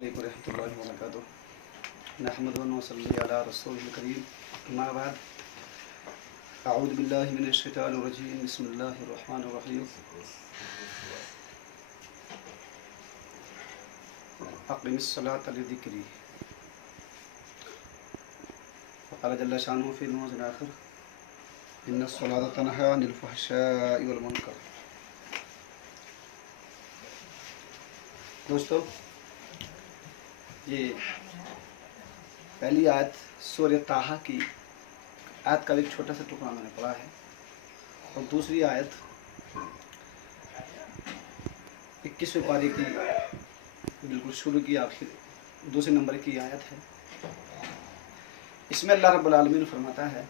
रहमतुल्लाहि व बरकातुहू नहमदुहु व नसल्ली अला रसूलिल करीम अम्मा बाद अऊज़ु बिल्लाहि मिनश शैतानिर रजीम बिस्मिल्लाहिर रहमानिर रहीम अक़िमिस सलाता लिज़िक्री क़ाल जल्ल शानुहु फ़ी मौज़िन आख़िर इन्नस सलाता तनहा अनिल फ़हशाइ वल मुनकर। दोस्तों, ये पहली आयत सूरह ताहा की आयत का एक छोटा सा टुकड़ा मैंने पढ़ा है, और दूसरी आयत 21वें पारे की बिल्कुल शुरू की आखिर दूसरे नंबर की आयत है। इसमें अल्लाह रब्बुल आलमीन फरमाता है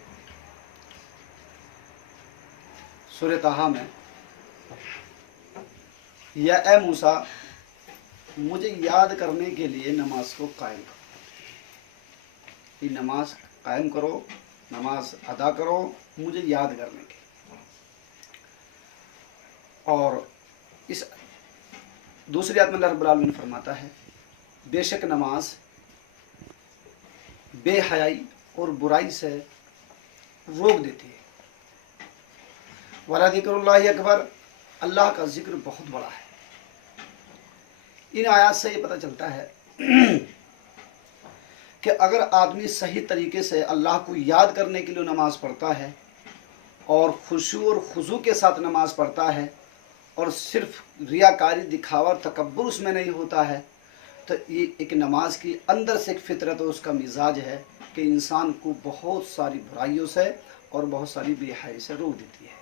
सूरह ताहा में, या ए मूसा, मुझे याद करने के लिए नमाज को कायम करो। ये नमाज कायम करो, नमाज अदा करो मुझे याद करने के। और इस दूसरी आयत में अल्लाह रब्बुल आलमीन फरमाता है, बेशक नमाज बेहयाई और बुराई से रोक देती है। वला ज़िक्रुल्लाहि अकबर, अल्लाह का जिक्र बहुत बड़ा है। इन आयत से ये पता चलता है कि अगर आदमी सही तरीके से अल्लाह को याद करने के लिए नमाज पढ़ता है और खुशू और खुजू के साथ नमाज पढ़ता है और सिर्फ रियाकारी दिखावा और तकब्बुर उसमें नहीं होता है, तो ये एक नमाज की अंदर से एक फितरत और उसका मिजाज है कि इंसान को बहुत सारी बुराइयों से और बहुत सारी बेहयाई से रोक देती है।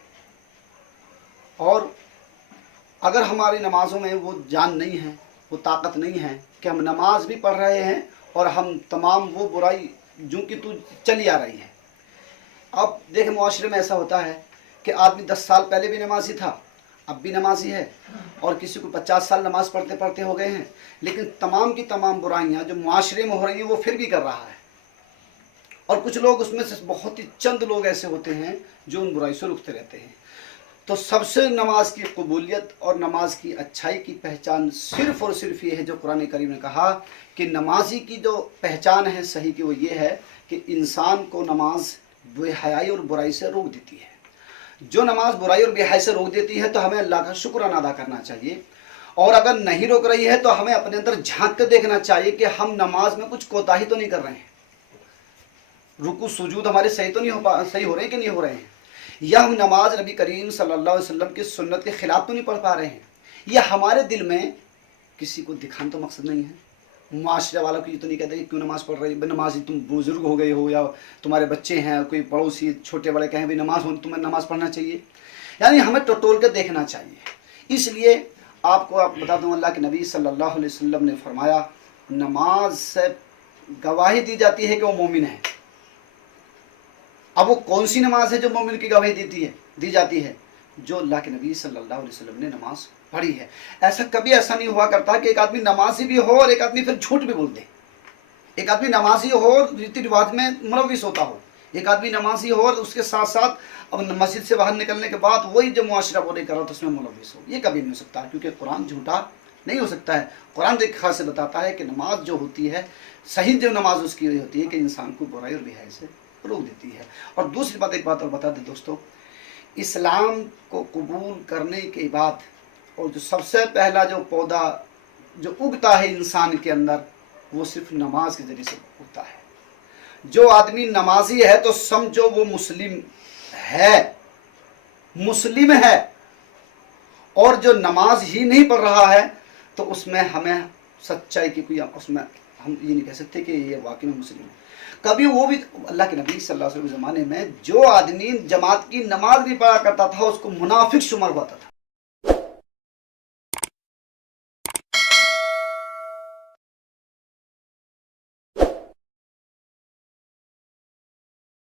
और अगर हमारी नमाजों में वो जान नहीं है, वो ताकत नहीं है कि हम नमाज भी पढ़ रहे हैं और हम तमाम वो बुराई जो कि तू चली आ रही है। अब देखें, मुआशरे में ऐसा होता है कि आदमी 10 साल पहले भी नमाजी था, अब भी नमाजी है, और किसी को 50 साल नमाज पढ़ते पढ़ते हो गए हैं, लेकिन तमाम की तमाम बुराइयां जो मुआशरे में हो रही हैं वो फिर भी कर रहा है। और कुछ लोग उसमें से बहुत ही चंद लोग ऐसे होते हैं जो उन बुराई से रुकते रहते हैं। तो सबसे नमाज की कबूलियत और नमाज की अच्छाई की पहचान सिर्फ़ और सिर्फ ये है जो कुरान करीम ने कहा कि नमाजी की जो पहचान है सही की, वो ये है कि इंसान को नमाज बेहयाई और बुराई से रोक देती है। जो नमाज बुराई और बेहयाई से रोक देती है तो हमें अल्लाह का शुक्राना अदा करना चाहिए, और अगर नहीं रोक रही है तो हमें अपने अंदर झांक कर देखना चाहिए कि हम नमाज में कुछ कोताही तो नहीं कर रहे हैं, रुकू सुजूद हमारे सही तो नहीं सही हो रहे हैं कि नहीं हो रहे हैं, या हम नमाज नबी करीम सल्लल्लाहु अलैहि वसल्लम की सुन्नत के खिलाफ तो नहीं पढ़ पा रहे हैं, या हमारे दिल में किसी को दिखाना तो मकसद नहीं है। माशरे वालों को ये तो नहीं कहते कि क्यों नमाज पढ़ रही, नमाज तुम बुजुर्ग हो गए हो या तुम्हारे बच्चे हैं, कोई पड़ोसी छोटे बड़े कहें भी नमाज हो, तुम्हें नमाज पढ़ना चाहिए। यानी हमें टटोल कर देखना चाहिए। इसलिए आपको आप बता दूँ, अल्लाह के नबी सल्लल्लाहु अलैहि वसल्लम ने फरमाया, नमाज से गवाही दी जाती है कि वो मोमिन है। अब वो कौन सी नमाज है जो मोमिन की गवाही दी जाती है? जो अल्लाह के नबी सल्लल्लाहु अलैहि वसल्लम ने नमाज पढ़ी है। ऐसा नहीं हुआ करता कि एक आदमी नमाजी भी हो और एक आदमी फिर झूठ भी बोल दे। एक आदमी नमाजी हो और रीति रिवाज में मुलव्विस होता हो, एक आदमी नमाजी हो और उसके साथ साथ अब मस्जिद से बाहर निकलने के बाद वही जो मुआशरा बोले कर रहा था उसमें मुलव्विस हो। ये कभी नहीं हो सकता, क्योंकि कुरान झूठा नहीं हो सकता है। कुरान एक खास से बताता है कि नमाज जो होती है, सही जो नमाज उसकी होती है कि इंसान को बुराई और बेहयाई से रोक देती है। और दूसरी बात, एक बात और बता दें दोस्तों, इस्लाम को कबूल करने के बाद और जो सबसे पहला जो पौधा जो उगता है इंसान के अंदर, वो सिर्फ नमाज के जरिए से उगता है। जो आदमी नमाजी है तो समझो वो मुस्लिम है, और जो नमाज ही नहीं पढ़ रहा है तो उसमें हमें सच्चाई की कोई, उसमें हम ये नहीं कह सकते कि ये वाकई में मुस्लिम है। कभी वो भी अल्लाह के नबी सल्लल्लाहु अलैहि वसल्लम के ज़माने में जो आदमी जमात की नमाज नहीं पढ़ा करता था उसको मुनाफिक शुमार होता था।